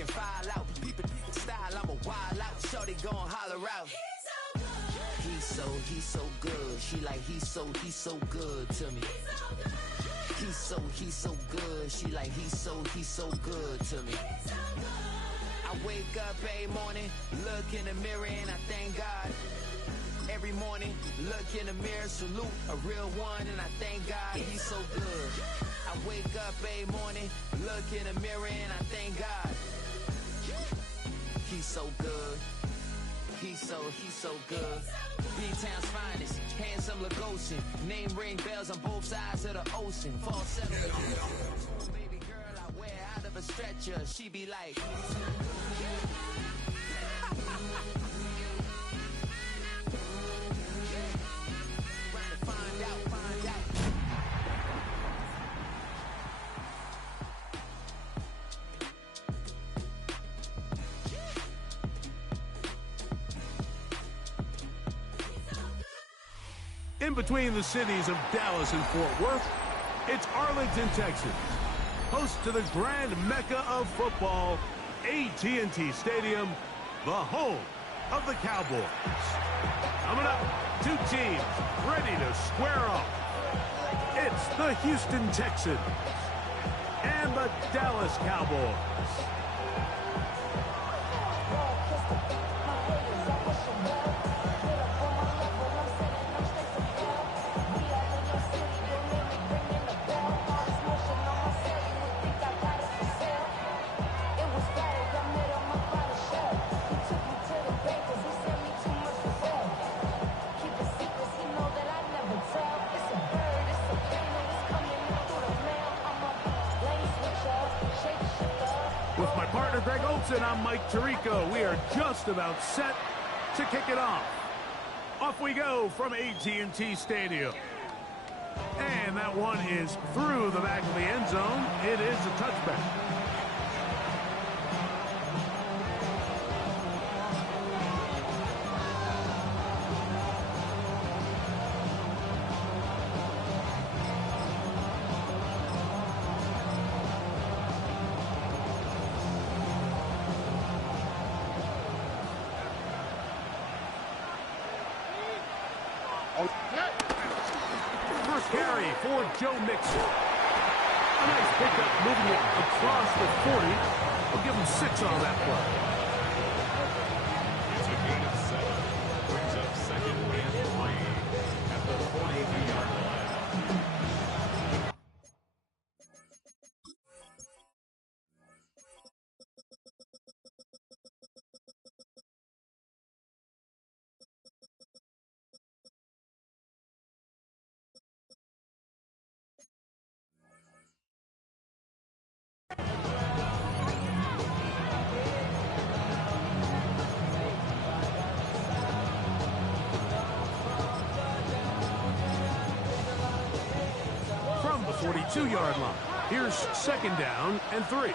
can file out. Peep it, style, I'm a wild out. Shorty gon' holler out. He's so good. She like he's so good to me. He's so good. She like he's so good to me. I wake up every morning, look in the mirror and I thank God. Every morning, look in the mirror, salute a real one and I thank God he's so good. I wake up every morning, look in the mirror and I thank God. He's so good. He's so good. B-Town's finest, handsome Lagosian. Name ring bells on both sides of the ocean. Falsetto. Baby girl, I wear out of a stretcher. She be like. Find out. In between the cities of Dallas and Fort Worth, it's Arlington, Texas, host to the grand mecca of football, AT&T Stadium, the home of the Cowboys. Coming up, two teams ready to square off. It's the Houston Texans and the Dallas Cowboys. With my partner Greg Olson, I'm Mike Tirico. We are just about set to kick it off. Off we go from AT&T Stadium. And that one is through the back of the end zone. It is a touchback. First carry for Joe Mixon. A nice pickup, moving it across the 40. We'll give him 6 on that play. It's a gain of 7. Brings up second and 3 at the 42-yard line. From the 42-yard line, here's second down and 3.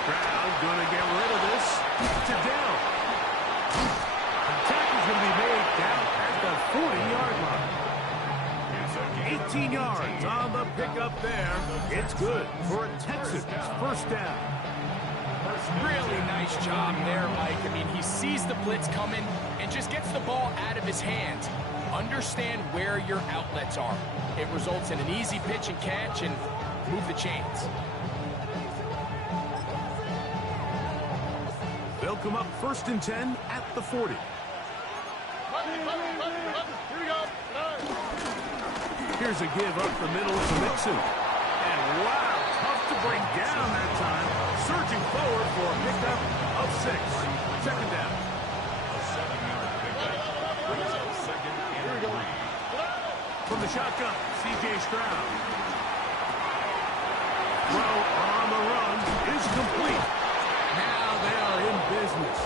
Stroud gonna get rid of this to down. The tackle's gonna be made down at the 40-yard line. 18 yards on the pickup there. It's good for a Texans first down. Really nice job there, Mike. I mean, he sees the blitz coming and just gets the ball out of his hands. Understand where your outlets are. It results in an easy pitch and catch and move the chains. They'll come up first and 10 at the 40. Here's a give up the middle to Mixon. And wow, tough to bring down that time. Surging forward for a pickup of 6. Second down. A 7-yard pickup. Brings up second and 3. From the shotgun, C.J. Stroud. Throw on the run is complete. Now they are in business.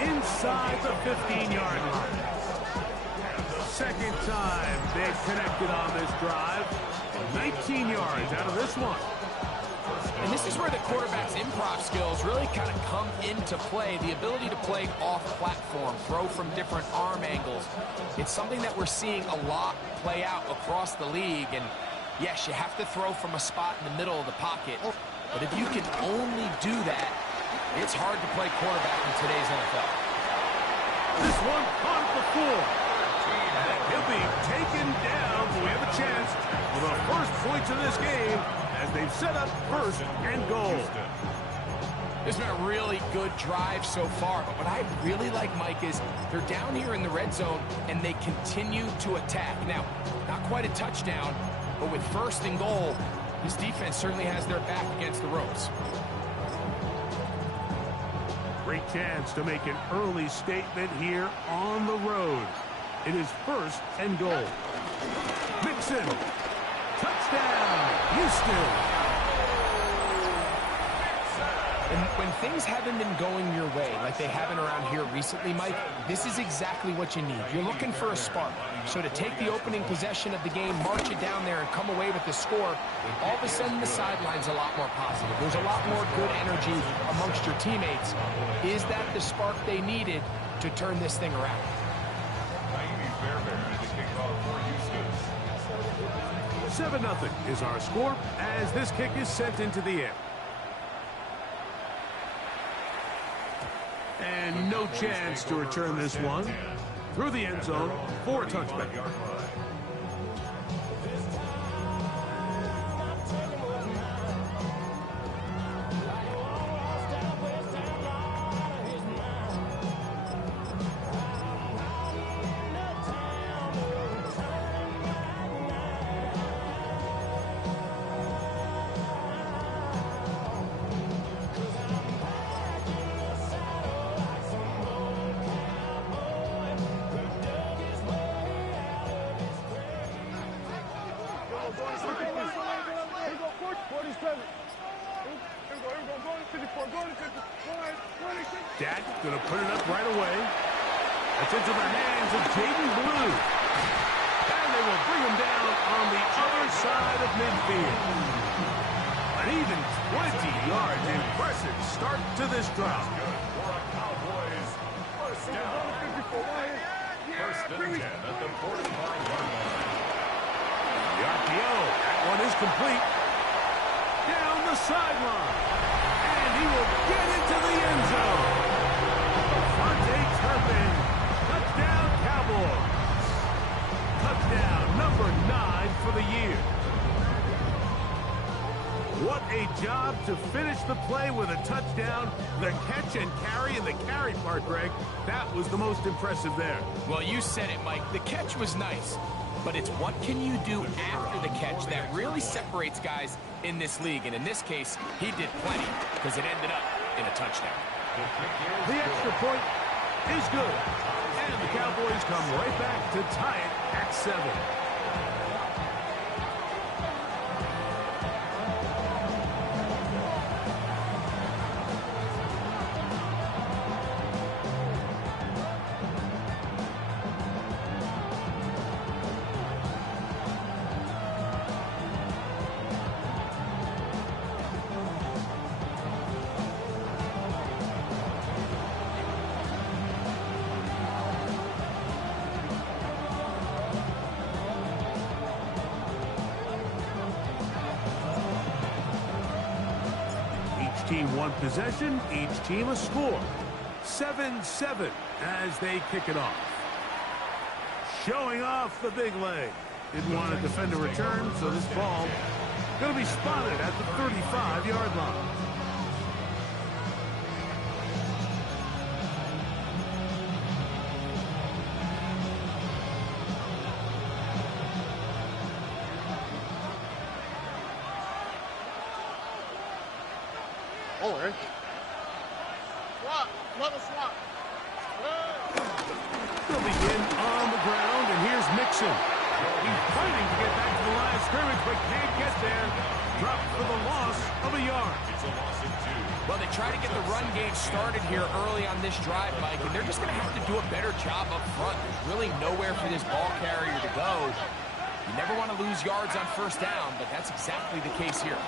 Inside the 15-yard line. Second time they've connected on this drive. 19 yards out of this one. And this is where the quarterback's improv skills really kind of come into play. The ability to play off-platform, throw from different arm angles. It's something that we're seeing a lot play out across the league. And Yes, you have to throw from a spot in the middle of the pocket, but if you can only do that, it's hard to play quarterback in today's NFL. This one caught at the 4. And he'll be taken down, but we have a chance for the first points of this game as they've set up first and goal. This has been a really good drive so far, but what I really like, Mike, is they're down here in the red zone, and they continue to attack. Now, not quite a touchdown, but with first and goal, this defense certainly has their back against the ropes. Great chance to make an early statement here on the road. It is first and goal. Mixon. Touchdown, Houston. And when things haven't been going your way like they haven't around here recently, Mike, this is exactly what you need. You're looking for a spark. So to take the opening possession of the game, march it down there, and come away with the score, all of a sudden the sideline's a lot more positive. There's a lot more good energy amongst your teammates. Is that the spark they needed to turn this thing around? 7-0 is our score as this kick is sent into the air. And no chance to return this one through the end zone for a touchback. Dak going to put it up right away. That's into the hands of Jaden Blue. And they will bring him down on the other side of midfield. An even 20 yards. Impressive start to this drive. First down. First and 10 at the 45-yard line. The RPO. That one is complete. Down the sideline. And he will get into the end zone. Turpin. Touchdown, Cowboys. Touchdown number 9 for the year. What a job to finish the play with a touchdown. The catch and carry, and the carry part, Greg, that was the most impressive there. Well, you said it, Mike. The catch was nice, but it's what can you do after the catch that really separates guys in this league. And in this case, he did plenty because it ended up in a touchdown. The extra point is good. And the Cowboys come right back to tie it at 7. Team one possession, each team a score. 7-7 as they kick it off. Showing off the big leg. Didn't want to defend a return, so this ball going to be spotted at the 35-yard line. They'll begin on the ground, and here's Mixon. He's fighting to get back to the line of scrimmage, but can't get there. Dropped for the loss of a yard. It's a loss of 2. Well, they try to get the run game started here early on this drive, Mike, and they're just going to have to do a better job up front. There's really nowhere for this ball carrier to go. You never want to lose yards on first down, but that's exactly the case here.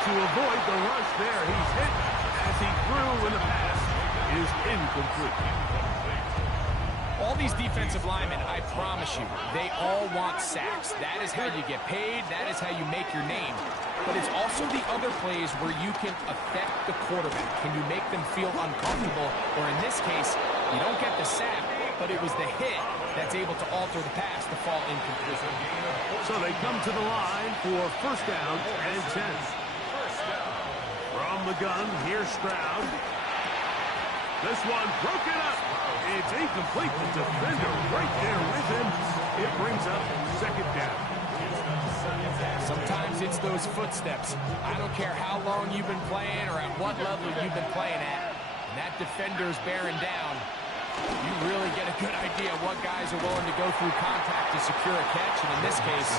To avoid the rush there. He's hit as he threw, and the pass is incomplete. Well, All these defensive linemen, I promise you, they all want sacks. That is how you get paid. That is how you make your name. But it's also the other plays where you can affect the quarterback. Can you make them feel uncomfortable? Or in this case, you don't get the sack, but it was the hit that's able to alter the pass to fall incomplete. So they come to the line for first down and 10. From the gun, here's Stroud. This one broken up. It's incomplete. The defender right there with him. It brings up second down. Sometimes it's those footsteps. I don't care how long you've been playing or at what level you've been playing at. And that defender's bearing down. You really get a good idea what guys are willing to go through contact to secure a catch, and in this case,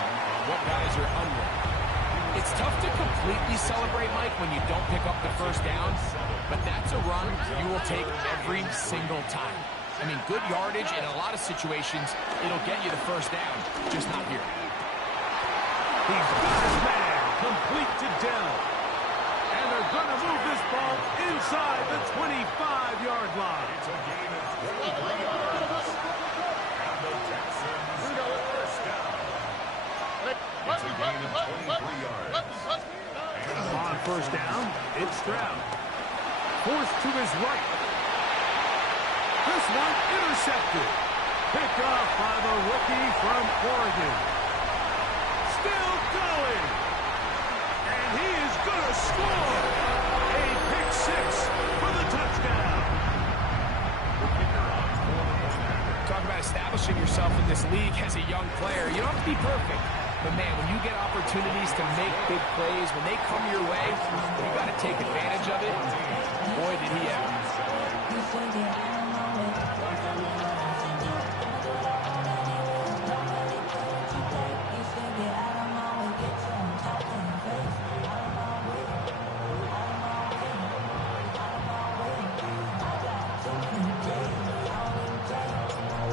what guys are unwilling. It's tough to completely celebrate, Mike, when you don't pick up the first down, but that's a run you will take every single time. I mean, good yardage in a lot of situations, it'll get you the first down, just not here. He's got his man, complete to Dell. And they're going to move this ball inside the 25-yard line. It's a gain of 23 yards. And the Texans get a first down. It's a gain of 23 yards. On first down, it's Stroud. Forced to his right. This one intercepted. Picked off by the rookie from Oregon. Still going. And he is going to score. A pick six for the touchdown. Talk about establishing yourself in this league as a young player. You don't have to be perfect. But, man, when you get opportunities to make big plays, when they come your way, you got to take advantage of it. Boy, did he ever.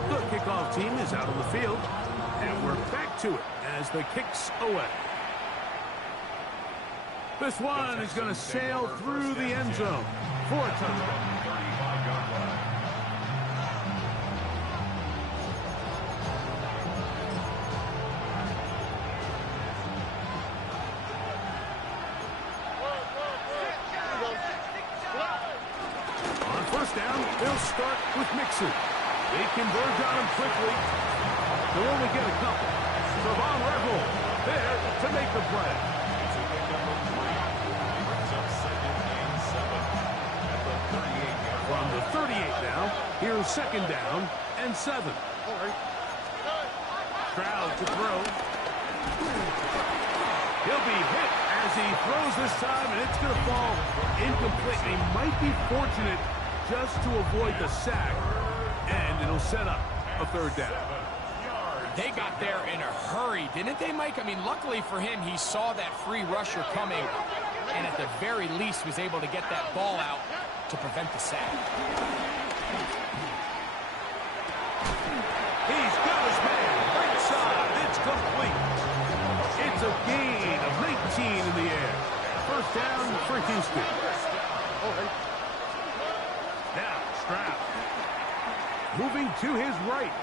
The kickoff team is out on the field, and we're back to it as the kick's away. This one is going to sail through the end zone for a touchdown. On first down, they'll start with Mixon. They converge on him quickly. They'll only get a couple. So Von Revel there to make the play. From the 38 now, here's second down and 7. Stroud to throw. He'll be hit as he throws this time, and it's going to fall incomplete. He might be fortunate just to avoid the sack, and it'll set up a third down. They got there in a hurry, didn't they, Mike? I mean, luckily for him, he saw that free rusher coming, and at the very least was able to get that ball out to prevent the sack. He's got his man right side. It's complete. It's a gain of 19 in the air. First down for Houston. Now Stroud moving to his right.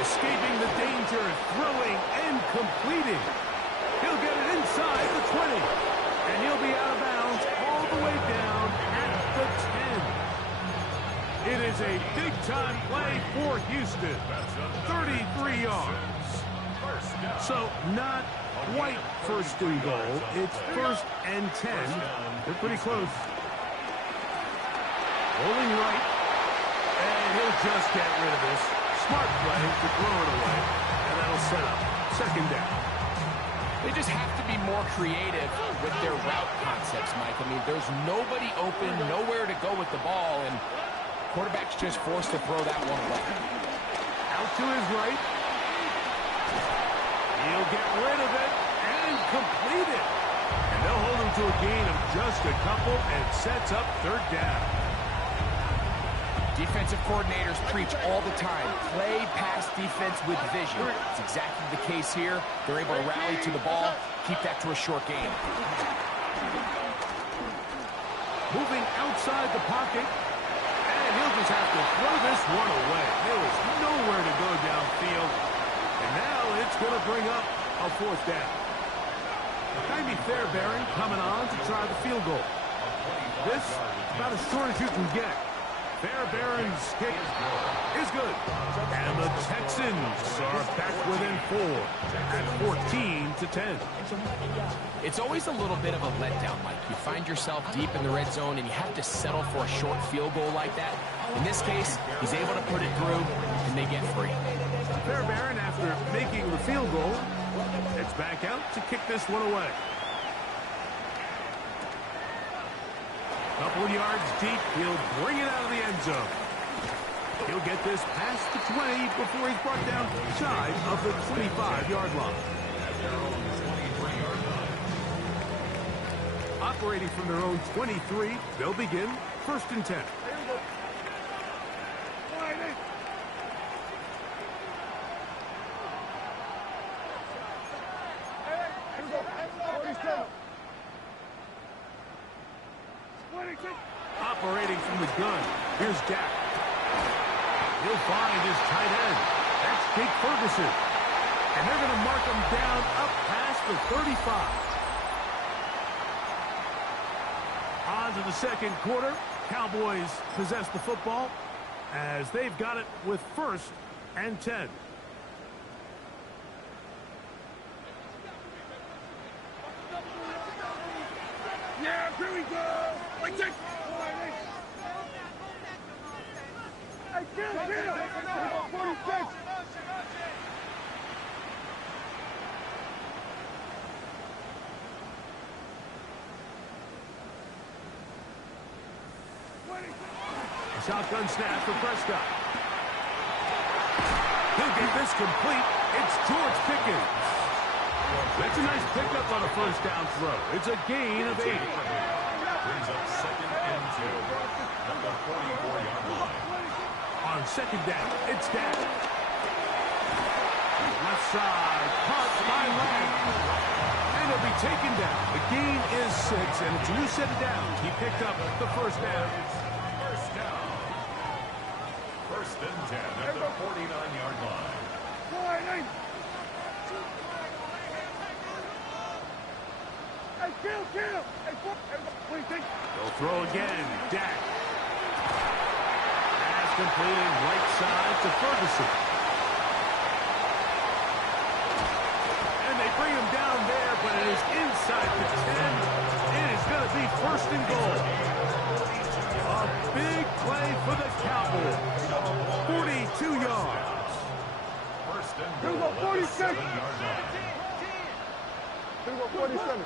Escaping the danger, throwing and completing. He'll get it inside the 20. And he'll be out of bounds all the way down at the 10. It is a big-time play for Houston. 33 yards. So not quite first and goal. It's first and 10. They're pretty close. Rolling right. And he'll just get rid of this. Smart play to throw it away. And that'll set up second down. They just have to be more creative with their route concepts, Mike. I mean, there's nobody open, nowhere to go with the ball, and quarterback's just forced to throw that one away. Out to his right. He'll get rid of it and complete it. And they'll hold him to a gain of just a couple and sets up third down. Defensive coordinators preach all the time, play pass defense with vision. It's exactly the case here. They're able to rally to the ball, keep that to a short gain. Moving outside the pocket, and he'll just have to throw this one away. There was nowhere to go downfield. And now it's going to bring up a fourth down. Jaime Fairbairn coming on to try the field goal. This about as short as you can get. Fairbairn's kick is good. And the Texans are back within 4 at 14-10. It's always a little bit of a letdown, Mike. You find yourself deep in the red zone and you have to settle for a short field goal like that. In this case, he's able to put it through and they get free. Fairbairn, after making the field goal, it's back out to kick this one away. Couple of yards deep, he'll bring it out of the end zone. He'll get this past the 20 before he's brought down shy of the 25-yard line. Operating from their own 23, they'll begin 1st and 10. Operating from the gun, here's Dak. He'll find his tight end. That's Jake Ferguson. And they're going to mark him down up past the 35. On to the second quarter. Cowboys possess the football as they've got it with 1st and 10. Yeah, here we go. Like that. Hey, get him. 46. Shotgun snap for Prescott. He'll get this complete. It's George Pickens. That's a nice pickup on a 1st down throw. It's a gain of 8. Brings up 2nd and 2. At the 44-yard line. On 2nd down, it's Dak. Left side, caught by Lamb. And he'll be taken down. The gain is 6, and it's a new set of downs. He picked up the 1st down. 1st and 10 at the 49-yard line. They'll throw again. Dak. Pass completed right side to Ferguson. And they bring him down there, but it is inside the 10. It is going to be 1st and goal. A big play for the Cowboys. 42 yards. 1st and goal. 47-yard line. 47.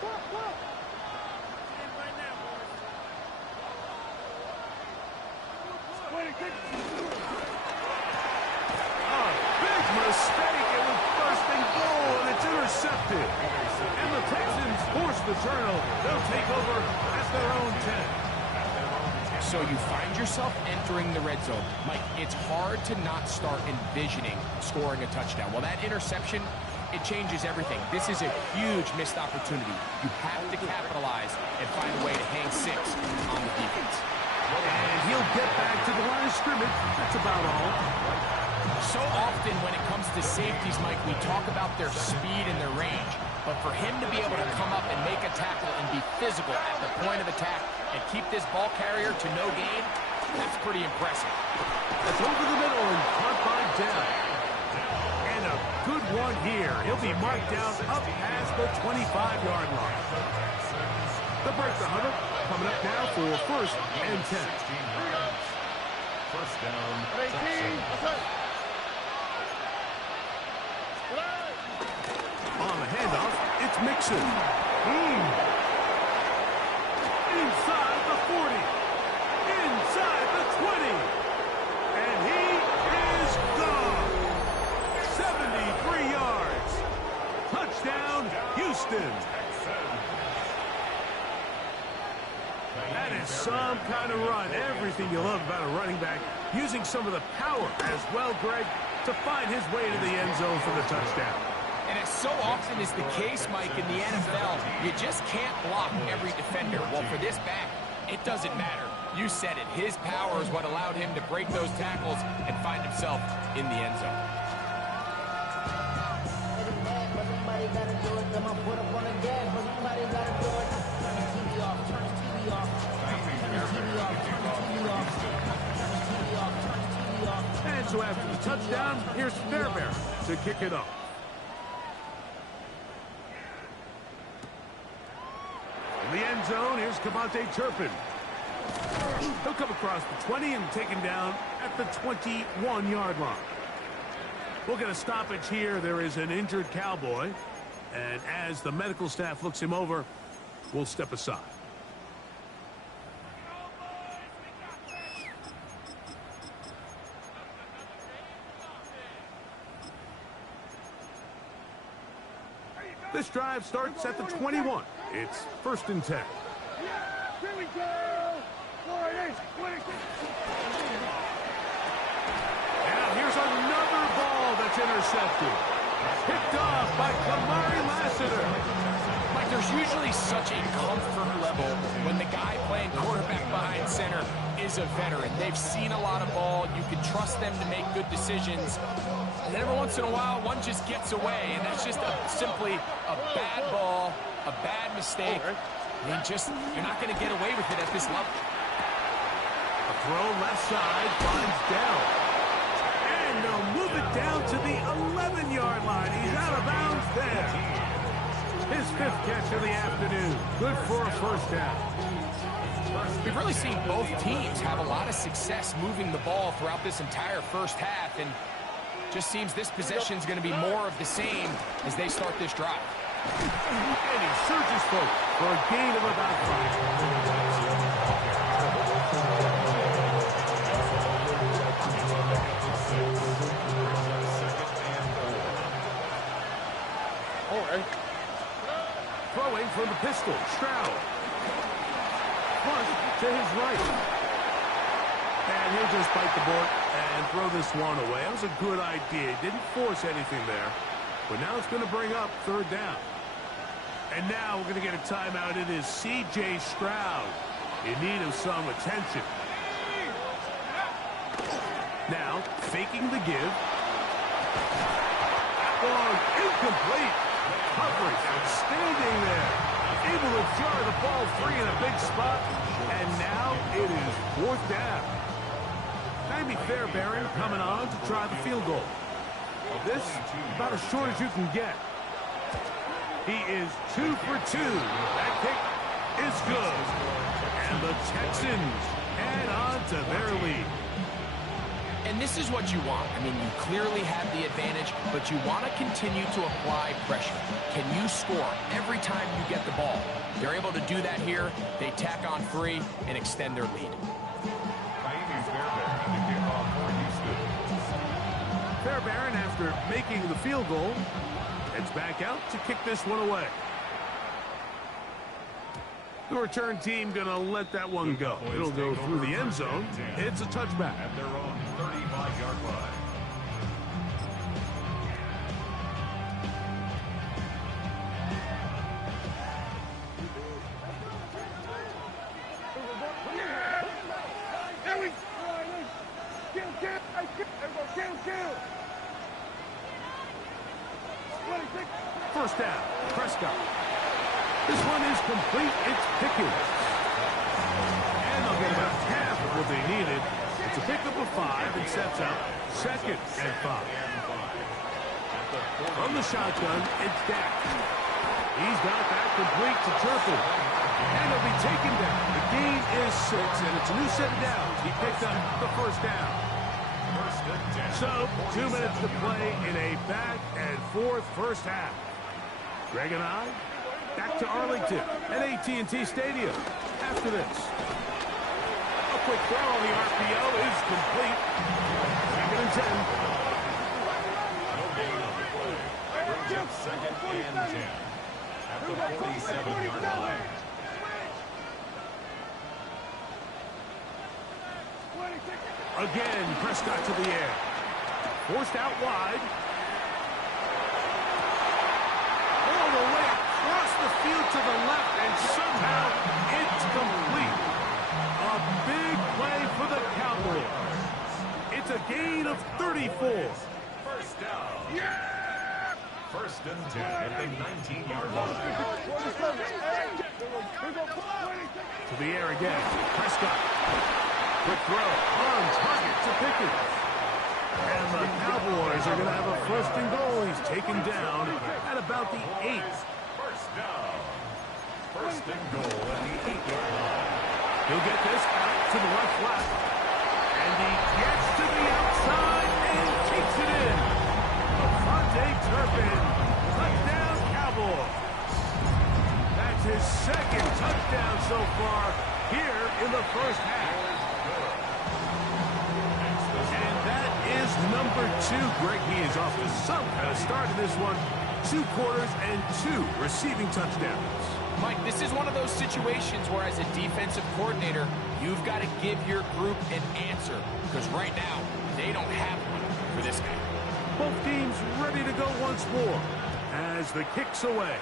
Mistake. It was 1st and goal, and it's intercepted. And the Texans force the turnover. They'll take over at their own 10. So you find yourself entering the red zone. Mike, it's hard to not start envisioning scoring a touchdown. Well, that interception, it changes everything. This is a huge missed opportunity. You have to capitalize and find a way to hang 6 on the defense. And he'll get back to the line of scrimmage. That's about all. So often when it comes to safeties, Mike, we talk about their speed and their range. But for him to be able to come up and make a tackle and be physical at the point of attack and keep this ball carrier to no gain, that's pretty impressive. That's over the middle and caught by Dell. And a good one here. He'll be marked down up past the 25-yard line. The break the 100 coming up now for 1st and 10. 1st down. 18. On the handoff, it's Mixon. Inside the 40. Inside the 20. And he is gone. 73 yards. Touchdown, Houston. That is some kind of run. Everything you love about a running back. Using some of the power as well, Greg, to find his way to the end zone for the touchdown. And as so often is the case, Mike, in the NFL, you just can't block every defender. Well, for this back, it doesn't matter. You said it. His power is what allowed him to break those tackles and find himself in the end zone. And so after the touchdown, here's Fairbairn to kick it off. In the end zone, here's Cavante Turpin. He'll come across the 20 and take him down at the 21-yard line. We'll get a stoppage here. There is an injured Cowboy. And as the medical staff looks him over, we'll step aside. This drive starts at the 21. It's 1st and 10. Here we go! Now here's another ball that's intercepted. Picked off by Kamari Lassiter. Mike, there's usually such a comfort level when the guy playing quarterback behind center is a veteran. They've seen a lot of ball. You can trust them to make good decisions. And every once in a while, one just gets away, and that's just simply a bad ball, a bad mistake. I mean, you're not going to get away with it at this level. A throw left side finds Dell. And they'll move it down to the 11-yard line. He's out of bounds there. His 5th catch of the afternoon. Good for a first down. We've really seen both teams have a lot of success moving the ball throughout this entire first half, and just seems this possession is going to be more of the same as they start this drive. And he surges forward for a gain of about 5. Throwing from the pistol, Stroud. Flush to his right. And he'll just bite the bullet and throw this one away. That was a good idea. Didn't force anything there. But now it's going to bring up 3rd down. And now we're going to get a timeout. It is C.J. Stroud in need of some attention. Now, faking the give. Oh, incomplete. Coverage outstanding there. Able to jar the ball free in a big spot. And now it is 4th down. Maybe Fairbairn coming on to try the field goal. This about as short as you can get. He is 2 for 2. That kick is good. And the Texans add on to their lead. And this is what you want. I mean, you clearly have the advantage, but you want to continue to apply pressure. Can you score every time you get the ball? They're able to do that here. They tack on 3 and extend their lead. Fairbairn, after making the field goal, heads back out to kick this one away. The return team going to let that one go. It'll go through the end zone. It's a touchback. At their own 35-yard line. First down, Prescott. This one is complete. It's Pickens. And they'll get about half of what they needed. It's a pickup of 5 and sets up 2nd and 5. From the shotgun, it's Dak. He's got that complete to Turpin. And he'll be taken down. The gain is 6, and it's a new set of downs. He picked up the first down. So, 2 minutes to play in a back-and-forth first half. Greg and I, back to Arlington at AT&T Stadium after this. A quick throw on the RPO is complete. 2nd and 10. No gain on the play. Brings up 2nd and 10. At the 47-yard line. Again, Prescott to the air. Forced out wide. All the way across the field to the left, and somehow it's complete. A big First and 10 at the 19-yard line. To the air again. Prescott. Quick throw. On target to Pickens. And the Cowboys are going to have a first and goal. He's taken down at about the 8. First down. First and goal at the 8-yard line. He'll get this out to the left flat. And he gets to the outside and takes it in. Turpin, touchdown Cowboys. That's his second touchdown so far here in the first half. And that is number 2. Greg, he is off to some kind of start in this one. 2 quarters and 2 receiving touchdowns. Mike, this is one of those situations where as a defensive coordinator, you've got to give your group an answer. Because right now, they don't have one for this game. Both teams ready to go once more as the kick's away.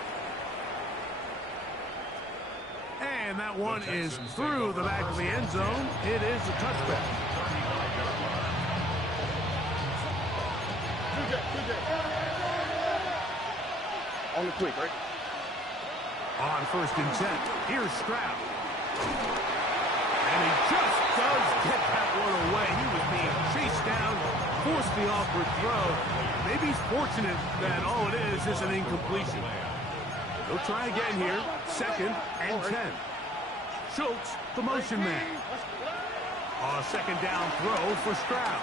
And that one is through the back of the end zone. It is a touchback. On the quick, right? On first and 10, here's Stroud. And he just does get that one away. He was being chased down, forced the awkward throw. Maybe he's fortunate that all it is an incompletion. He'll try again here. Second and 10. Schultz, the motion man. A second down throw for Stroud.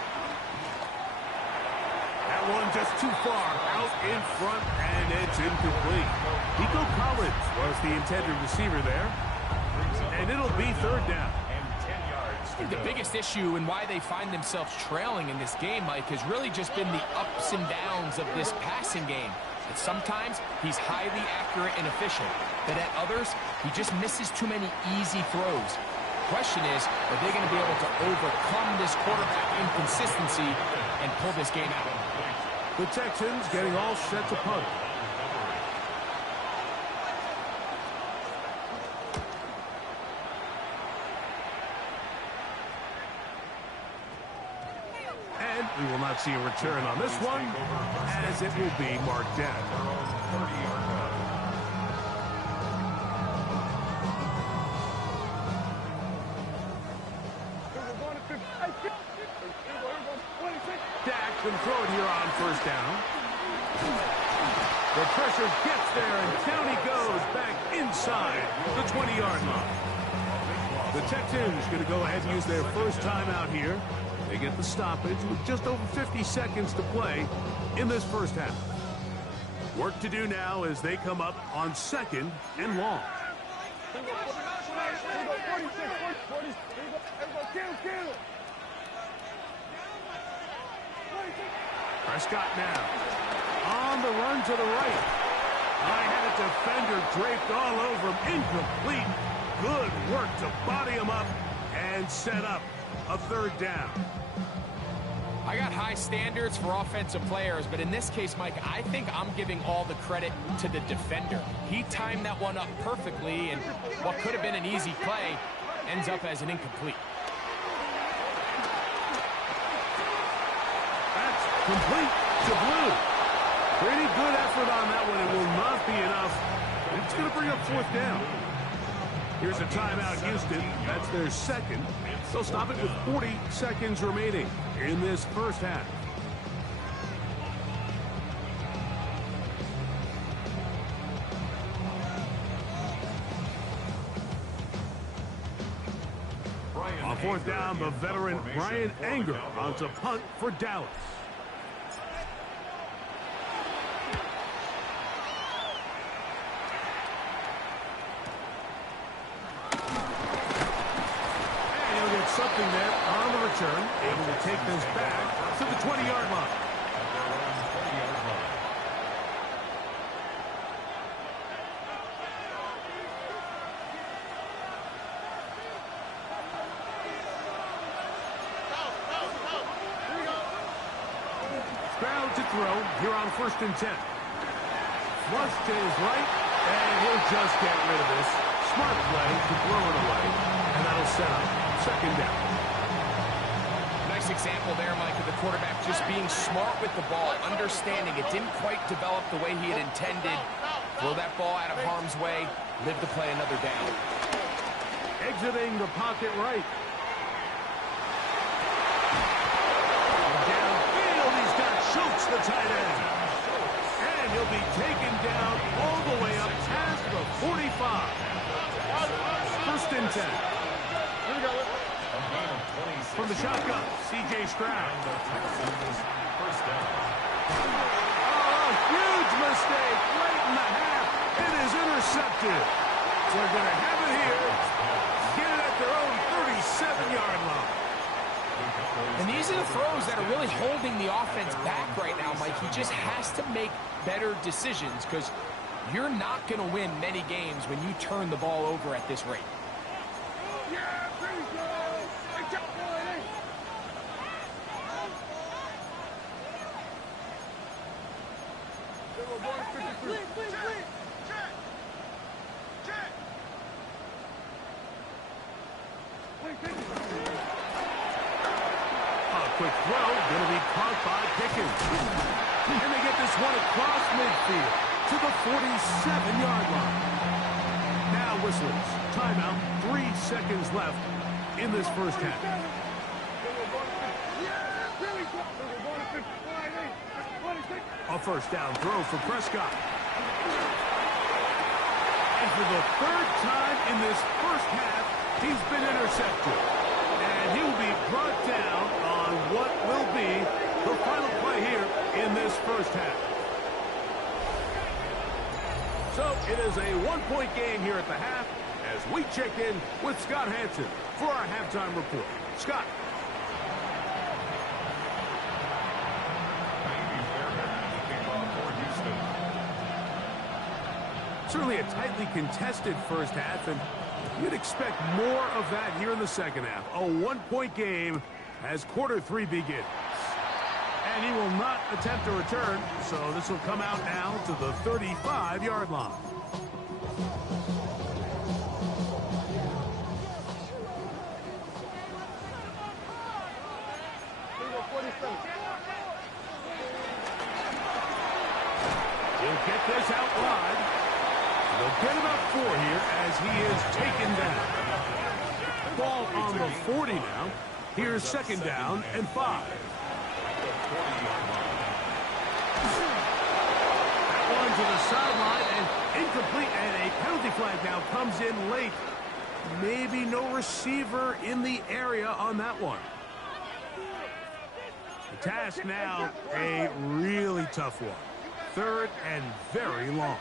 That one just too far out in front, and it's incomplete. Nico Collins was the intended receiver there. And it'll be third down. I think the biggest issue and why they find themselves trailing in this game, Mike, has really just been the ups and downs of this passing game. That sometimes he's highly accurate and efficient, but at others, he just misses too many easy throws. The question is, are they going to be able to overcome this quarterback inconsistency and pull this game out? The Texans getting all set to punt. We will not see a return on this one, as it will be marked down. Dak can throw it here on first down. The pressure gets there, and down he goes back inside the 20-yard line. The Texans going to go ahead and use their first timeout here. They get the stoppage with just over 50 seconds to play in this first half. Work to do now as they come up on second and long. Prescott now on the run to the right. I had a defender draped all over him. Incomplete. Good work to body him up and set up a third down. I got high standards for offensive players, but in this case, Mike, I think I'm giving all the credit to the defender. He timed that one up perfectly, and what could have been an easy play ends up as an incomplete. That's complete to Blue. Pretty good effort on that one. It will not be enough. It's going to bring up fourth down. Here's a timeout, Houston. That's their second. They'll stop it with 40 seconds remaining in this first half. On fourth down, the veteran Brian Anger on to punt for Dallas. Something there on the return, able to take this back to the 20-yard line. Stroud to throw here on first and 10. Flush to his right, and he'll just get rid of this. Smart play to throw it away, and that'll set up second down. Nice example there, Mike, of the quarterback just being smart with the ball, understanding it didn't quite develop the way he had intended. Throw that ball out of harm's way, live to play another down. Exiting the pocket right. Downfield, he's got Schultz, the tight end. And he'll be taken down all the way up past the 45. First and 10. From the shotgun, C.J. Stroud. First down. Oh, huge mistake late in the half. It is intercepted. They're going to have it here. Get it at their own 37-yard line. And these are the throws that are really holding the offense back right now, Mike. He just has to make better decisions because you're not going to win many games when you turn the ball over at this rate. Quick throw, going to be caught by Pickens. And they get this one across midfield to the 47-yard line. Now whistlers. Timeout. 3 seconds left in this first half. A first down throw for Prescott. And for the third time in this first half, he's been intercepted. And he will be brought down on what will be the final play here in this first half. So it is a one-point game here at the half as we check in with Scott Hanson for our halftime report. Scott. Certainly a tightly contested first half, and you'd expect more of that here in the second half. A one-point game as quarter 3 begins. And he will not attempt a return, so this will come out now to the 35-yard line. He'll get this out wide. They'll get about 4 here as he is taken down. Ball on the 40 now. Here's second down and 5. That one to the sideline and incomplete, and a penalty flag now comes in late. Maybe no receiver in the area on that one. The task now, a really tough one. Third and very long.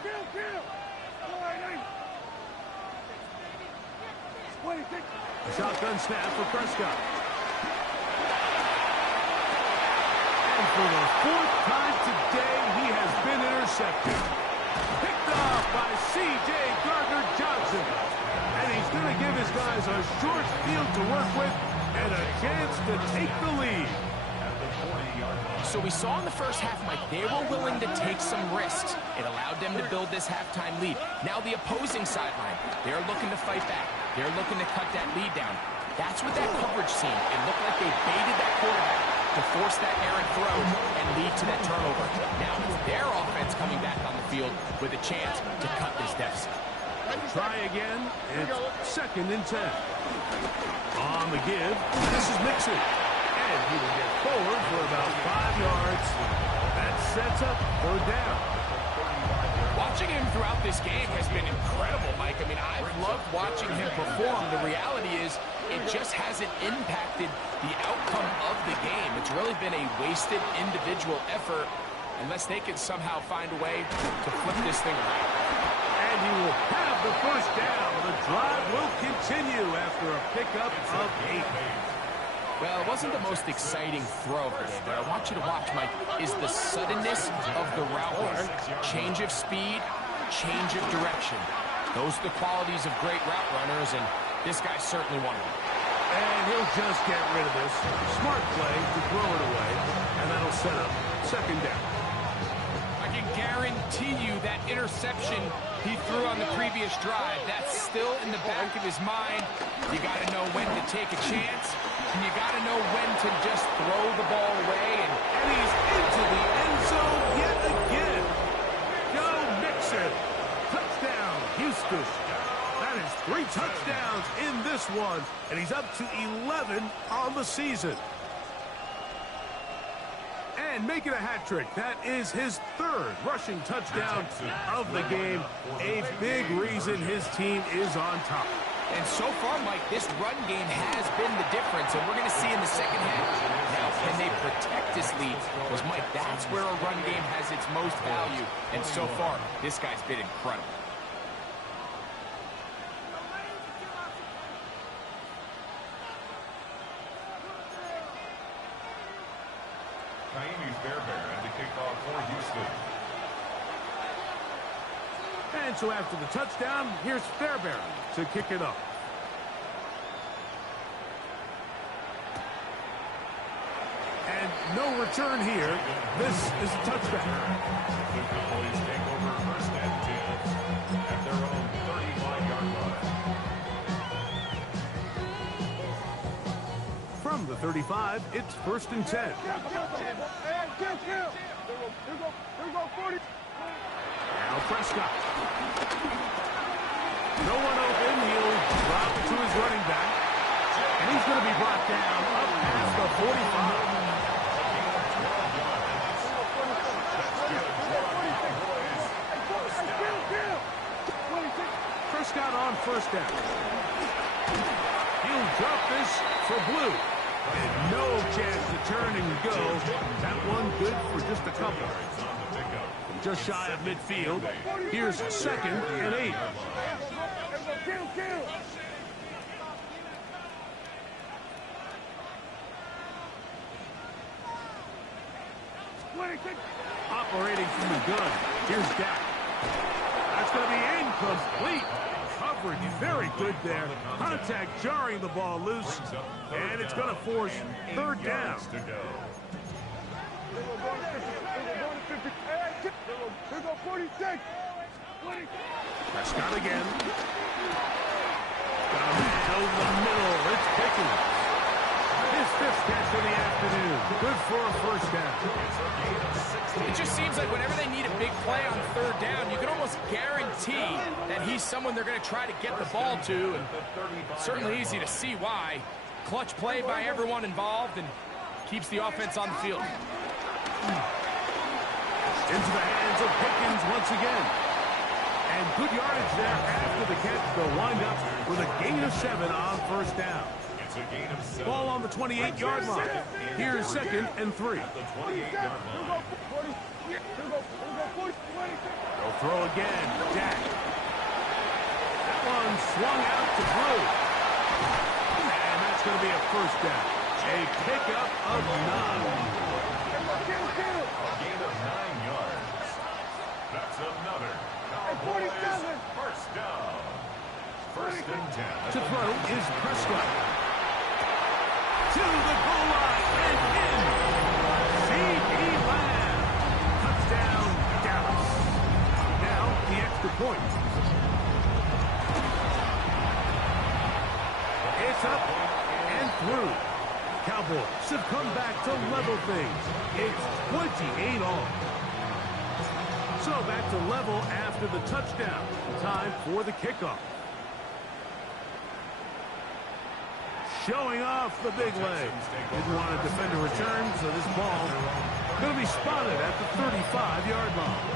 A shotgun snap for Prescott. And for the 4th time today, he has been intercepted. Picked off by C.J. Gardner-Johnson. And he's going to give his guys a short field to work with and a chance to take the lead. So we saw in the first half, Mike, they were willing to take some risks. It allowed them to build this halftime lead. Now the opposing sideline, they're looking to fight back. They're looking to cut that lead down. That's what that coverage seemed. It looked like they baited that quarterback to force that errant throw and lead to that turnover. Now it's their offense coming back on the field with a chance to cut this deficit. Try again. It's second and 10. On the give, this is Mixon. And he will get forward for about 5 yards. That sets up third down. Watching him throughout this game has been incredible, Mike. I mean, I've loved watching him perform. The reality is it just hasn't impacted the outcome of the game. It's really been a wasted individual effort unless they can somehow find a way to flip this thing around. And he will have the first down. The drive will continue after a pickup of 8. Well, it wasn't the most exciting throw of the day, but I want you to watch, Mike, is the suddenness of the route run. Change of speed, change of direction. Those are the qualities of great route runners, and this guy's certainly one of them. And he'll just get rid of this. Smart play to throw it away, and that'll set up second down. I can guarantee you that interception he threw on the previous drive, that's still in the back of his mind. You got to know when to take a chance And you got to know when to just throw the ball away. And he's into the end zone yet again. Go Mixon. Touchdown, Houston. That is 3 touchdowns in this one, and he's up to 11 on the season. And making a hat trick. That is his 3rd rushing touchdown of the game. A big reason his team is on top. And so far, Mike, this run game has been the difference, and we're going to see in the second half. Now, can they protect this lead? Because, Mike, that's where a run game has its most value. And so far, this guy's been incredible. Fairbairn to kick off for Houston. And so after the touchdown, here's Fairbairn to kick it up. And no return here. This is a touchdown. The Cowboys take over 1st and 10 at their own 35-yard line. From the 35, it's 1st and 10. Now Prescott. No one open. He'll drop it to his running back. And he's going to be brought down up past the 45. Prescott on 1st down. He'll drop this for Blue. And no chance to turn and go. That one good for just a couple. Just shy of midfield. Here's 2nd and 8. Operating from the gun. Here's Dak. That's going to be incomplete. Coverage very good there. Contact jarring the ball loose. And it's going to force 3rd down. Prescott again. Got a man over the middle. It's Pickens. His 5th catch of the afternoon. Good for a 1st down. It just seems like whenever they need a big play on 3rd down, you can almost guarantee that he's someone they're going to try to get the ball to. And certainly easy to see why. Clutch play by everyone involved and keeps the offense on the field. Into the hands of Pickens once again. And good yardage there after the catch. They'll wind up with a gain of 7 on 1st down. It's a gain of 7. Ball on the 28-yard line. Here's 2nd and 3. They'll throw again. Dak. That one swung out to Blue. And that's going to be a 1st down. A pickup of 9. A gain of 9 yards. That's another. Cowboys 1st down. 1st and 10. To throw is Prescott. To the goal line and in. C.D. Lamb. Touchdown, Dallas. Now the extra point. It's up and through. Cowboys have come back to level things. It's 28 all. So back to level after the touchdown. Time for the kickoff. Showing off the big leg. Didn't want to defend a return, so this ball going to be spotted at the 35-yard line.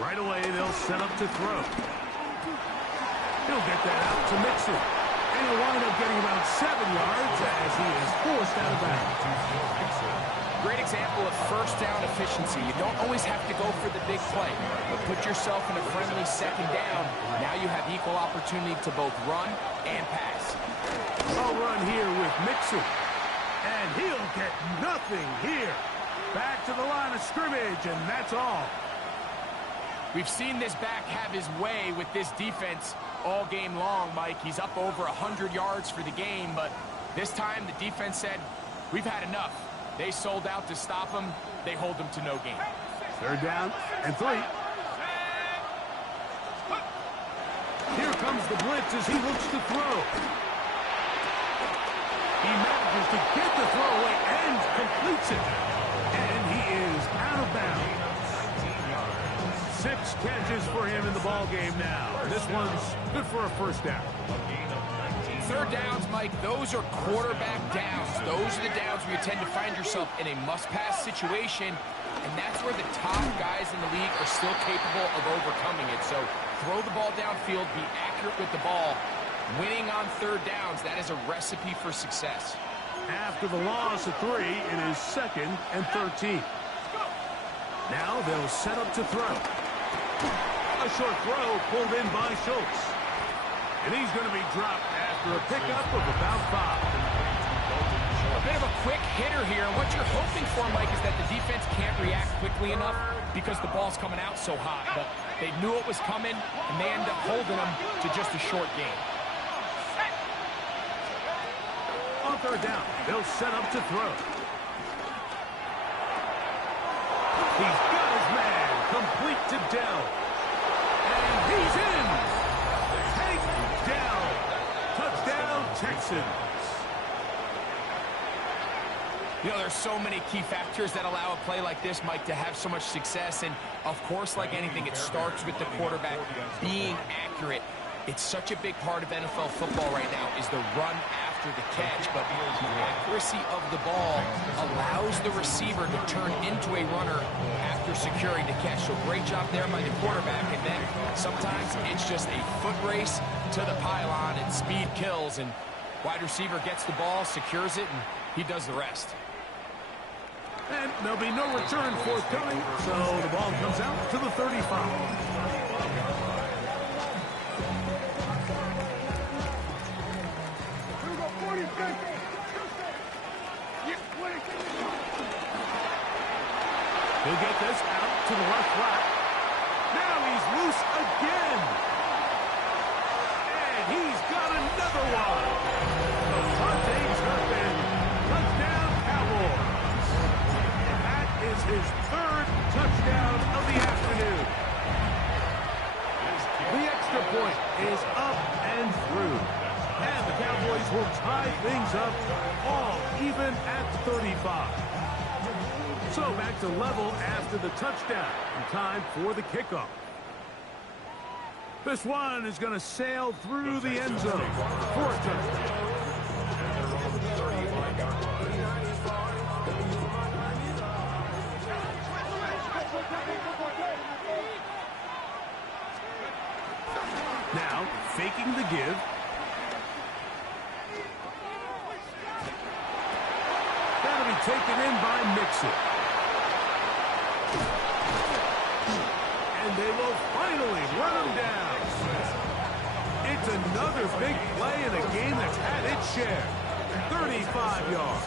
Right away, they'll set up to throw. He'll get that out to Mixon. And he'll wind up getting about 7 yards as he is forced out of bounds. Great example of 1st down efficiency. You don't always have to go for the big play, but put yourself in a friendly 2nd down. Now you have equal opportunity to both run and pass. A run here with Mixon. And he'll get nothing here. Back to the line of scrimmage, and that's all. We've seen this back have his way with this defense all game long, Mike. He's up over 100 yards for the game, but this time the defense said, we've had enough. They sold out to stop him. They hold him to no gain. 3rd down and 3. comes the blitz as he looks to throw. He manages to get the throw away and completes it. And he is out of bounds. 6 catches for him in the ball game now. This one's good for a first down. Third downs, Mike, those are quarterback downs. Those are the downs where you tend to find yourself in a must-pass situation, and that's where the top guys in the league are still capable of overcoming it. So throw the ball downfield, be accurate with the ball. Winning on third downs, that is a recipe for success. After the loss of 3, it is 2nd and 13. Now they'll set up to throw. A short throw pulled in by Schultz. And he's going to be dropped after a pickup of about 5. A bit of a quick hitter here. And what you're hoping for, Mike, is that the defense can't react quickly enough because the ball's coming out so hot. But they knew it was coming, and they end up holding them to just a short gain. On third down, they'll set up to throw. He's got his man, complete to Dell. And he's in. Down. Touchdown, Texans. You know, there's so many key factors that allow a play like this, Mike, to have so much success. And, of course, like anything, it starts with the quarterback being accurate. It's such a big part of NFL football right now is the run after the catch. But the accuracy of the ball allows the receiver to turn into a runner after securing the catch. So great job there by the quarterback. And then sometimes it's just a foot race to the pylon and speed kills. And wide receiver gets the ball, secures it, and he does the rest. And there'll be no return forthcoming, so the ball comes out to the 35. He'll get this out to the left flat. Now he's loose again. And he's got another one. The Fonte Turpin. Touchdown, Cowboys. And that is his 3rd touchdown of the afternoon. The extra point is up and through. And the Cowboys will tie things up all even at 35. So back to level after the touchdown. And time for the kickoff. This one is going to sail through the end zone for a touchdown. Now, faking the give. That'll be taken in by Mixon. And they will finally run him down. It's another big play in a game that's had its share. 35 yards.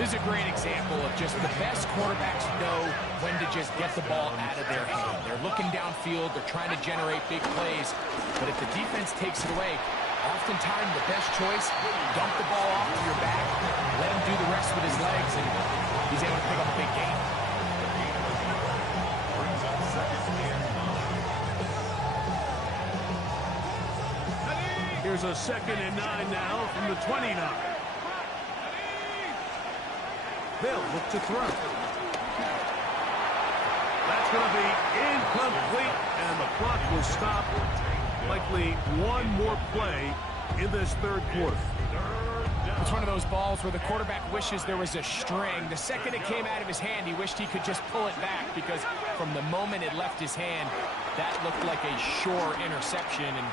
This is a great example of just the best quarterbacks know when to just get the ball out of their hand. They're looking downfield. They're trying to generate big plays. But if the defense takes it away, oftentimes the best choice, dump the ball off to your back, let him do the rest with his legs, and he's able to pick up a big gain. Here's a 2nd and 9 now from the 29. They'll look to throw. That's going to be incomplete, and the clock will stop. Likely one more play in this 3rd quarter. It's one of those balls where the quarterback wishes there was a string. The second it came out of his hand, he wished he could just pull it back because from the moment it left his hand, that looked like a sure interception. And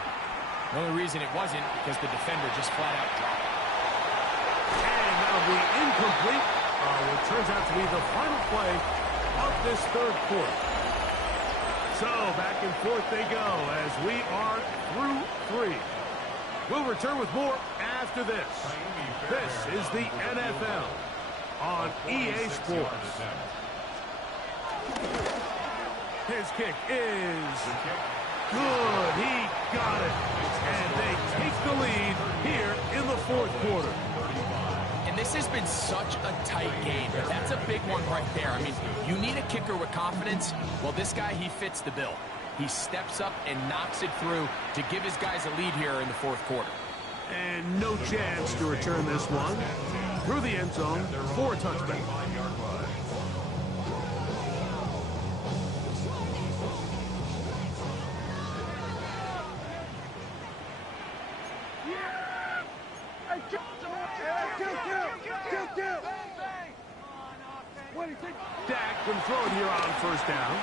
the only reason it wasn't because the defender just flat out dropped it. And that'll be incomplete. What turns out to be the final play of this 3rd quarter. So back and forth they go as we are through 3. We'll return with more after this. This is the NFL on EA Sports. His kick is good. He got it. And they take the lead here in the 4th quarter. And this has been such a tight game, but that's a big one right there. I mean, you need a kicker with confidence. Well, this guy, he fits the bill. He steps up and knocks it through to give his guys a lead here in the fourth quarter. And no chance to return this one. Through the end zone for a touchback. Dak can throw it here on first down.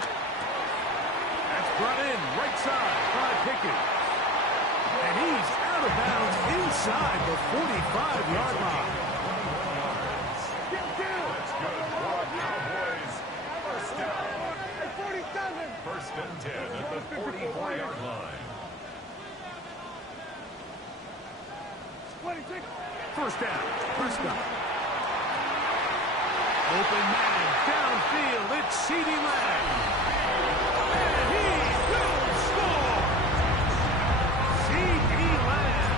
That's brought in right side by Pickett. And he's out of bounds inside the 45-yard line. That's good for Cowboys. First down. First and 10 at the 44-yard line. First down. Prescott. Open man. Downfield. It's CeeDee Lamb. And he will score. CeeDee Lamb.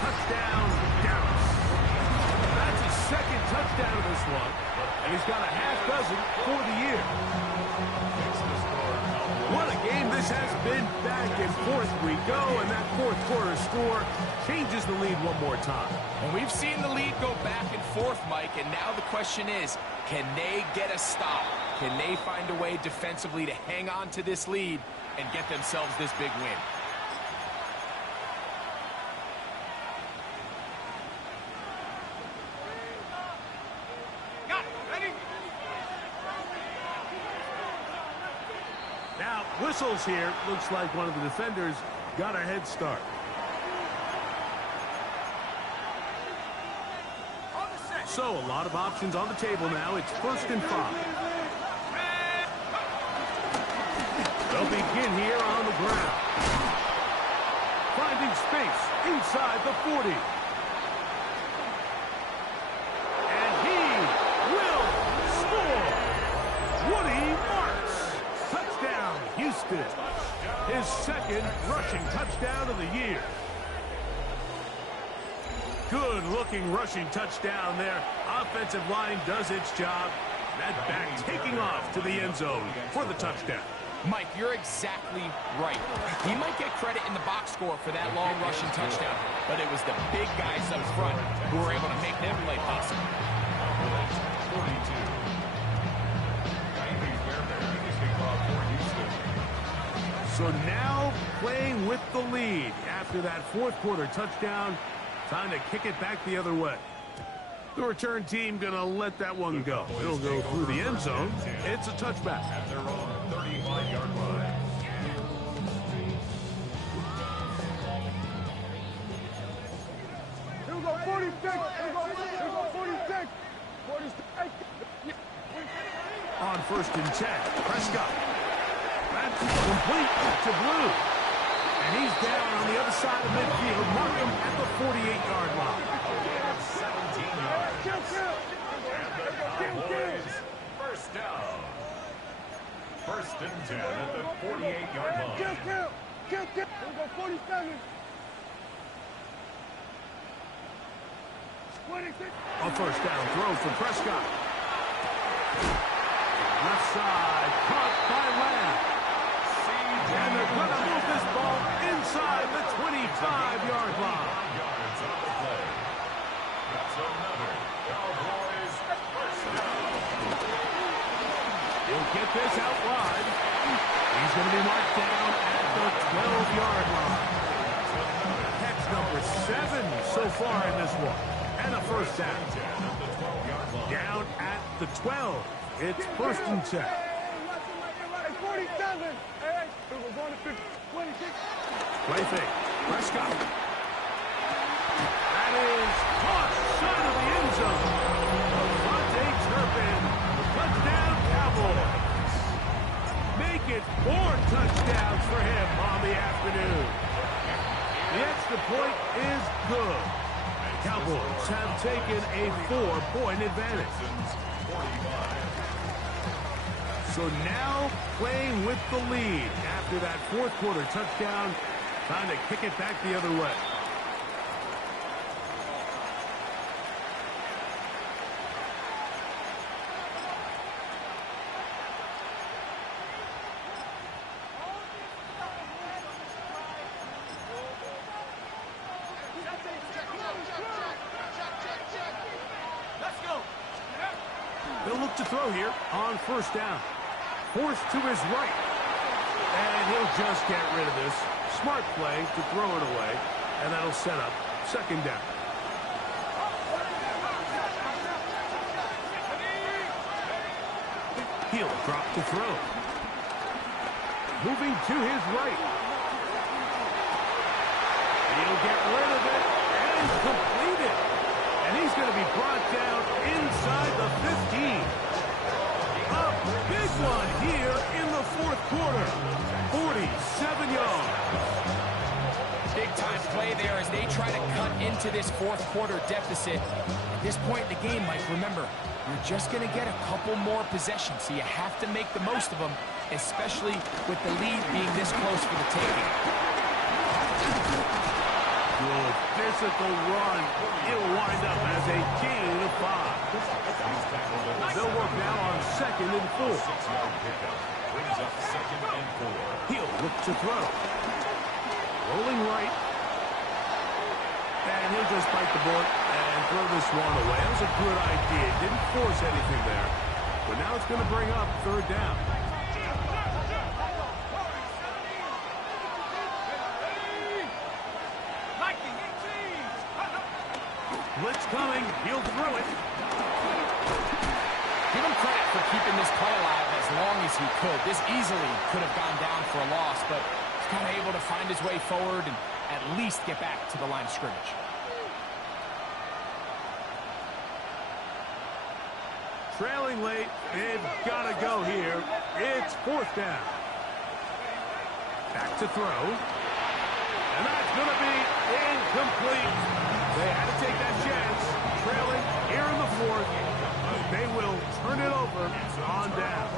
Touchdown, Dallas. That's his second touchdown of this one. And he's got a half dozen for the year. What a game this has been. Back and forth we go, and that fourth quarter score changes the lead one more time. And we've seen the lead go back and forth, Mike, and now the question is, can they get a stop? Can they find a way defensively to hang on to this lead and get themselves this big win? Now, whistles here. Looks like one of the defenders got a head start. So, a lot of options on the table now. It's 1st and 5. They'll begin here on the ground. Finding space inside the 40. And he will score. Woody Marks. Touchdown, Houston. His second rushing touchdown of the year. Good-looking rushing touchdown there. Offensive line does its job. That back taking off to the end zone for the touchdown. Mike, you're exactly right. He might get credit in the box score for that long rushing touchdown, but it was the big guys up front who were able to make their play possible. 42. So now playing with the lead after that fourth quarter touchdown. Time to kick it back the other way. The return team going to let that one go. It'll go through the end zone. It's a touchback. At their own 35-yard line. Here we go, 46. Here we go, 46. 46. On 1st and 10, Prescott. That's complete to Blue. And he's down on the other side of midfield. Mark him at the 48-yard line. 17 yards. And the Cowboys, first down. 1st and 10 at the 48-yard line. Here we go, 47. 26. A first down throw for Prescott. Left side, caught by Lamb. And they're going to move this ball inside the 25-yard line. Yards on the play. That's another Cowboys first down. He'll get this out wide. He's going to be marked down at the 12-yard line. Catch number 7 so far in this one. And a first down. Down at the 12. It's 1st and 10. 47. We're going to 26. Play fake. Prescott. That is caught side of the end zone. Devontae Turpin. Touchdown Cowboys. Make it 4 touchdowns for him on the afternoon. The extra point is good. Cowboys have taken a 4-point advantage. So now playing with the lead after that fourth quarter touchdown. Time to kick it back the other way. He'll look to throw here on first down. Forced to his right. And he'll just get rid of this. Smart play to throw it away. And that'll set up second down. He'll drop to throw. Moving to his right. He'll get rid of it and complete it. And he's going to be brought down inside the 15. A big one here in the fourth quarter. 47 yards. Big-time play there as they try to cut into this fourth quarter deficit. At this point in the game, Mike, remember, you're just going to get a couple more possessions, so you have to make the most of them, especially with the lead being this close for the taking. Good physical run. It'll wind up as a gain of 5. They'll work now on 2nd and 4. 6-yard pickup brings up 2nd and 4. He'll look to throw. Rolling right. And he'll just bite the bullet and throw this one away. That was a good idea. Didn't force anything there. But now it's going to bring up third down. Blitz coming. He'll throw it. Give him credit for keeping this play alive as long as he could. This easily could have gone down for a loss, but he's kind of able to find his way forward and at least get back to the line of scrimmage. Trailing late. They've got to go here. It's fourth down. Back to throw. And that's going to be incomplete. They had to take that chance. Trailing here in the fourth. They will turn it over on down.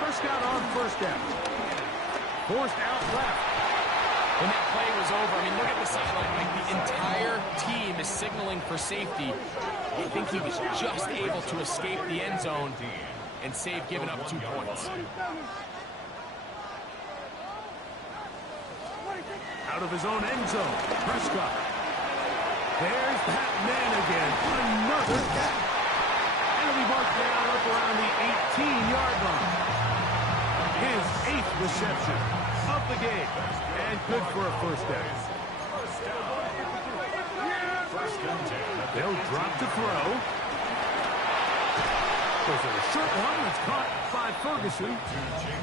Prescott on first down. Forced out left. When that play was over, I mean, look at the sideline. Like, the entire team is signaling for safety. I think he was just able to escape the end zone and save giving up 2 points. Out of his own end zone, Prescott. There's that man again. Another catch. And he'll be marked down up around the 18-yard line. His 8th reception of the game. And good for a first down. They'll drop to throw. Goes for a short one that's caught by Ferguson.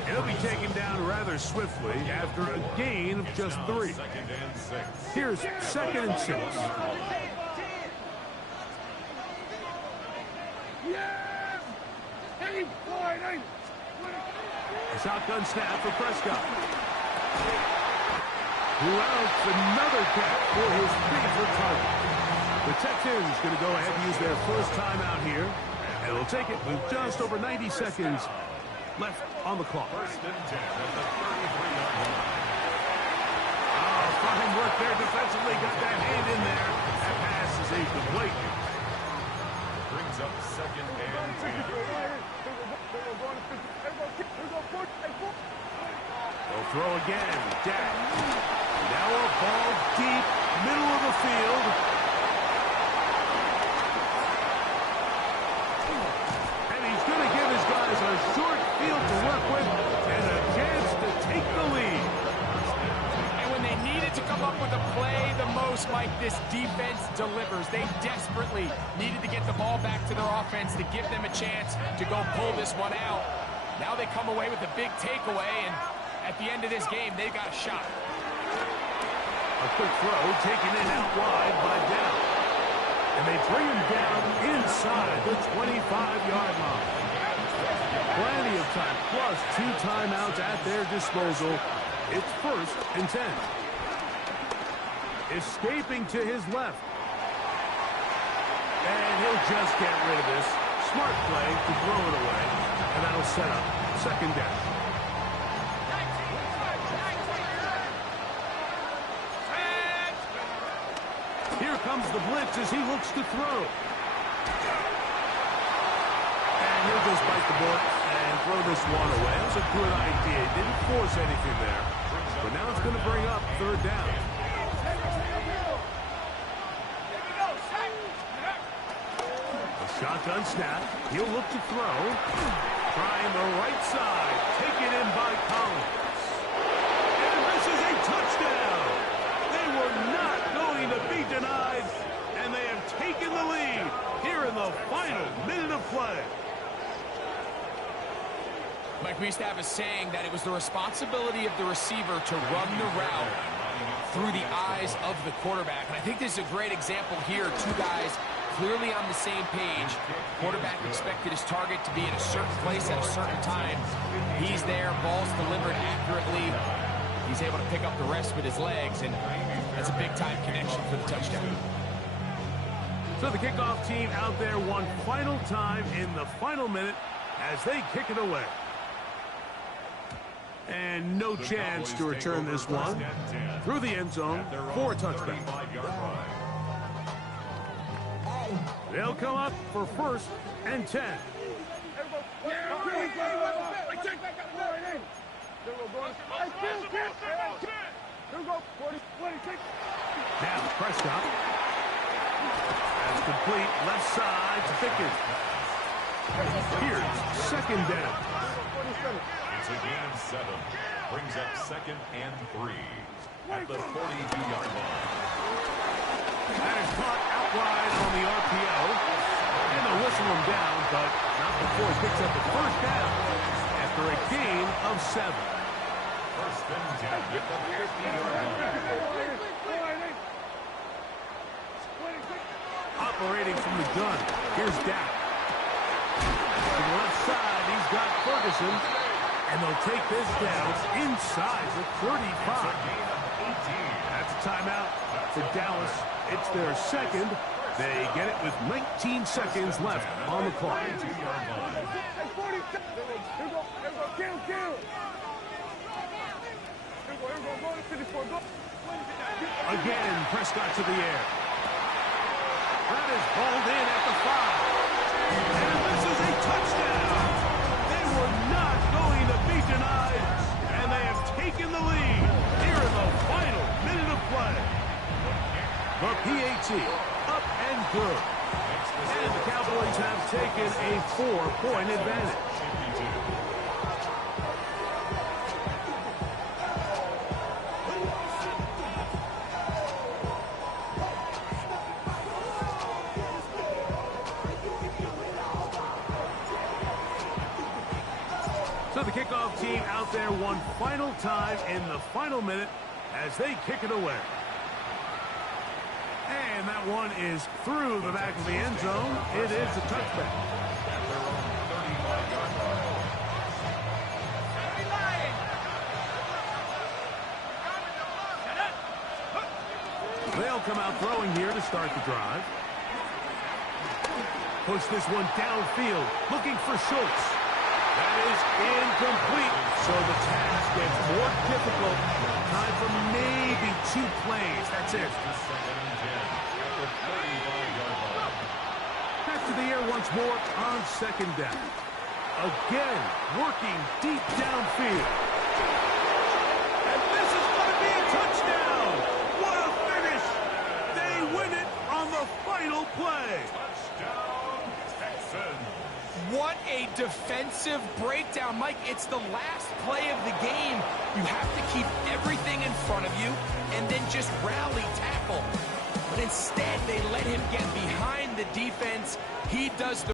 It'll be taken down rather swiftly after a gain of just 3. Here's 2nd and 6. A shotgun snap for Prescott. Who else? Another catch for his favorite target. The Texans going to go ahead and use their first timeout here. And we'll take it with just over 90 seconds left on the clock. First and 10 at the 33-yard line. Oh, fine work there defensively. Got that hand in there. That pass is incomplete. Brings up 2nd and 10. They'll throw again. Dak. Now a ball deep, middle of the field. And he's going to give his guys a short field to work with and a chance to take the lead. And when they needed to come up with a play the most, Mike, this defense delivers. They desperately needed to get the ball back to their offense to give them a chance to go pull this one out. Now they come away with a big takeaway, and at the end of this game, they got a shot. A quick throw taken in out wide by Dell. And they bring him down inside the 25-yard line. Plenty of time, plus 2 timeouts at their disposal. It's 1st and 10. Escaping to his left. And he'll just get rid of this. Smart play to throw it away. And that'll set up second down. Here comes the blitz as he looks to throw. And he'll just bite the bullet and throw this one away. That was a good idea. Didn't force anything there. But now it's going to bring up third down. A shotgun snap. He'll look to throw. Trying the right side. Taken in by Collins. And this is a touchdown. They were not going to be denied. And they have taken the lead here in the final minute of play. Mike, we used to have a saying that it was the responsibility of the receiver to run the route through the eyes of the quarterback. And I think this is a great example here. Two guys clearly on the same page. Quarterback expected his target to be in a certain place at a certain time. He's there, ball's delivered accurately. He's able to pick up the rest with his legs, and that's a big-time connection for the touchdown. So the kickoff team out there one final time in the final minute as they kick it away. And no chance to return this one through the end zone for a touchdown. They'll come up for 1st and 10. Now Prescott. That's complete left side to Pickens. Here's 2nd down. It's a gain of 7. Brings up 2nd and 3 at the 42-yard line. That is caught out wide on the RPO. And they'll whistle him down, but not before he picks up the 1st down after a gain of 7. 1st and 10 at the 50-yard line. Operating from the gun. Here's Dak. To the left side, he's got Ferguson. And they'll take this down inside the 35. That's a timeout for Dallas. It's their 2nd. They get it with 19 seconds left on the clock. Again, Prescott to the air. That is hauled in at the 5. And this is a touchdown. They were not going to be denied, and they have taken the lead here in the final minute of play. The PAT up and good. And the Cowboys have taken a 4-point advantage. So the kickoff team out there one final time in the final minute as they kick it away. And that one is through the back of the end zone. It is a touchback. At their own 35-yard line. They'll come out throwing here to start the drive. Push this one downfield, looking for Schultz. That is incomplete, so the task gets more difficult. Time for maybe 2 plays. That's it. Back to the air once more on 2nd down. Again, working deep downfield. And this is going to be a touchdown. What a finish. They win it on the final play. Touchdown, Texans. What a defensive breakdown. Mike, it's the last play of the game. You have to keep everything in front of you and then just rally tackle. But instead, they let him get behind the defense. He does the